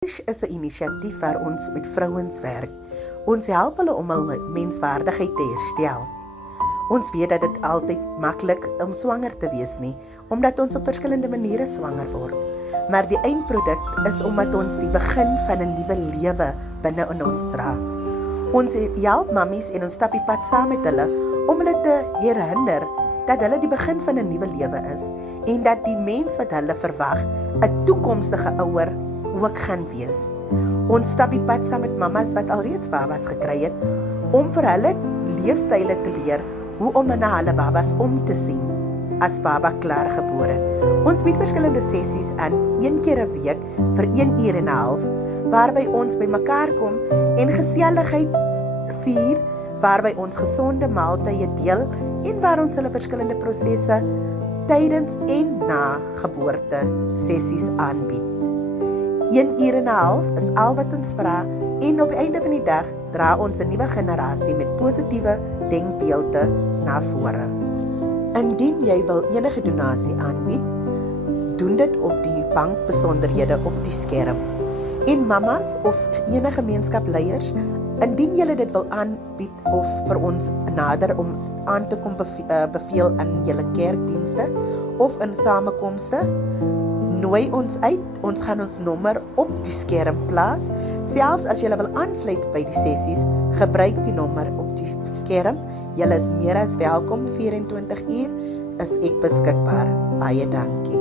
Flourish is 'n inisiatief waar ons met vrouens werk. Ons help hulle om hul menswaardigheid te herstel. Ons weet dat dit altyd maklik om swanger te wees nie, omdat ons op verskillende maniere swanger word. Maar die eindproduk is omdat ons die begin van 'n nuwe lewe binne in ons dra. Ons help mammies en ons stap die pad saam met hulle om hulle te herinner dat hulle die begin van 'n nuwe lewe is en dat die mens wat hulle verwag 'n toekomstige ouer ook gaan wees. Ons stap die pad saam met mammas wat alreeds babas gekry het om vir hulle leefstyle te leer hoe om na hulle babas om te sien as baba klaar gebore het. Ons bied verskillende sessies aan 1 keer 'n week vir 1 uur en 'n half waarby ons bymekaar kom en geselligheid vier, waarby ons gesonde maaltye deel en waar ons hulle verskillende prosesse tydens en na geboorte sessies aanbied. 1 uur en 'n half is al wat ons vra en op die einde van die dag dra ons 'n nuwe generasie met positiewe denkbeelde na vore. Indien jy wil enige donasie aanbied, doen dit op die bankbesonderhede op die skerm. En mammas of enige gemeenskapsleiers, indien julle dit wil aanbied of vir ons nader om aan te kom beveel aan julle kerkdienste of in samekomste, nooi ons uit. Ons gaan ons nommer op die skerm plaas. Selfs as julle wil aansluit by die sessies, gebruik die nommer op die skerm. Julle is meer as welkom. 24 uur is ek beskikbaar. Baie dankie.